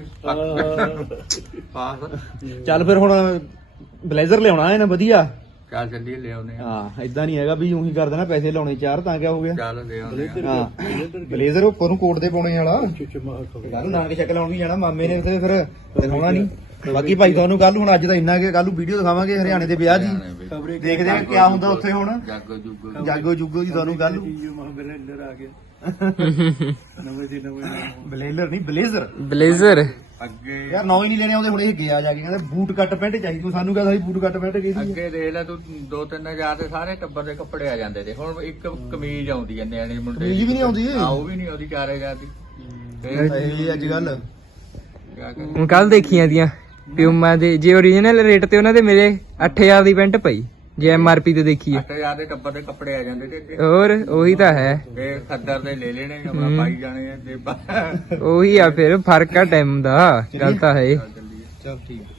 Speaker 2: ਪਾਸ
Speaker 1: ਚੱਲ ਫਿਰ ਹੁਣ ਬਲੇਜ਼ਰ ਲਿਆਉਣਾ ਹੈ ਨਾ ਵਧੀਆ
Speaker 2: ਚੱਲ ਚੱਲੀਏ ਲੈ ਆਉਨੇ ਆ
Speaker 1: ਹਾਂ ਇਦਾਂ ਨਹੀਂ ਹੈਗਾ ਵੀ ਉਹੀ ਕਰ ਦੇਣਾ ਪੈਸੇ ਲਾਉਣੇ ਚਾਰ ਤਾਂ ਕਿਆ ਹੋ ਗਿਆ
Speaker 2: ਚੱਲ ਲੈ ਆਉਨੇ ਆ
Speaker 1: ਹਾਂ ਬਲੇਜ਼ਰ ਉੱਪਰ ਨੂੰ ਕੋਟ ਦੇ ਪਾਉਣੇ ਵਾਲਾ
Speaker 4: ਚੁੱਚ ਮਾਰ
Speaker 1: ਕੱਲ ਨਾਨਕੇ ਸ਼ਕਲ ਆਉਣ ਵੀ ਜਾਣਾ ਮਾਮੇ ਨੇ ਤੇ ਫਿਰ ਦਿਖਾਉਣਾ ਨਹੀਂ ਬਾਕੀ ਭਾਈ ਤੁਹਾਨੂੰ ਕੱਲ ਹੁਣ ਅੱਜ ਤਾਂ ਇੰਨਾ ਕਿ ਕੱਲ ਨੂੰ ਵੀਡੀਓ ਦਿਖਾਵਾਂਗੇ ਹਰਿਆਣੇ ਦੇ ਵਿਆਹ ਦੀ ਦੇਖਦੇ ਆ ਕਿਆ ਹੁੰਦਾ ਉੱਥੇ ਹੁਣ
Speaker 2: ਜਾਗੋ ਜੁਗੋ
Speaker 1: ਜਾਗੋ ਜੁਗੋ ਦੀ ਤੁਹਾਨੂੰ ਕੱਲ
Speaker 4: ਬਲੇਂਡਰ ਆ ਗਿਆ ਨਵੇਂ ਦੀ ਨਵੇਂ
Speaker 1: ਬਲੇਜ਼ਰ ਨਹੀਂ ਬਲੇਜ਼ਰ
Speaker 3: ਬਲੇਜ਼ਰ
Speaker 2: ਅੱਗੇ
Speaker 1: ਯਾਰ ਨੌ ਹੀ ਨਹੀਂ ਲੈਣੇ ਆਉਂਦੇ ਹੁਣ ਇਹ ਗਿਆ ਜਾ ਕੇ ਕਹਿੰਦੇ ਬੂਟ ਕੱਟ ਪੈਂਟ ਚਾਹੀਦੀ ਤੂੰ ਸਾਨੂੰ ਕਹਿੰਦਾ ਸੀ ਬੂਟ ਕੱਟ ਪੈਂਟ ਕਿਹਦੀ
Speaker 2: ਅੱਗੇ ਦੇਖ ਲੈ ਤੂੰ ਦੋ ਤਿੰਨ ਹਜ਼ਾਰ ਦੇ ਸਾਰੇ ਟੱਬਰ ਦੇ ਕੱਪੜੇ ਆ ਜਾਂਦੇ ਤੇ ਹੁਣ ਇੱਕ ਕਮੀਜ਼ ਆਉਂਦੀ ਐ ਨਿਆਣੇ ਮੁੰਡੇ
Speaker 1: ਕਮੀਜ਼ ਵੀ ਨਹੀਂ ਆਉਂਦੀ
Speaker 2: ਆ ਉਹ ਵੀ ਨਹੀਂ ਆਉਂਦੀ ਚਾਰ ਹਜ਼ਾਰ ਦੀ
Speaker 1: ਇਹ ਅੱਜ ਕੱਲ
Speaker 2: ਕਿਆ ਕਰ
Speaker 3: ਹੁਣ ਕੱਲ ਦੇਖੀਆਂ ਦੀਆਂ ਪਿਊਮਾ ਦੇ ਜੇ ਓਰੀਜਨਲ ਰੇਟ ਤੇ ਉਹਨਾਂ ਦੇ ਮੇਰੇ ਅੱਠ ਹਜ਼ਾਰ ਦੀ ਪੈਂਟ ਪਈ ਜੇ ਐਮ ਆਰ ਪੀ ਤੇ ਦੇਖੀਏ
Speaker 2: ਅੱਠ ਹਜ਼ਾਰ ਦੇ ਟੱਬਰ ਦੇ ਕੱਪੜੇ ਆ ਜਾਂਦੇ ਤੇ ਅੱਗੇ।
Speaker 3: ਹੋਰ ਉਹੀ ਤਾਂ ਹੈ
Speaker 2: ਤੇ ਖੱਦਰ ਦੇ ਲੈ ਲੈਣੇ ਆਪਣਾ ਪਾਈ ਜਾਣੇ ਆ ਤੇ ਬਸ
Speaker 3: ਉਹੀ ਆ ਫਿਰ ਫਰਕ ਆ ਟਾਈਮ ਦਾ ਗੱਲ ਤਾਂ ਹੈ
Speaker 2: ਚੱਲੀਏ
Speaker 1: ਚਲ ਠੀਕ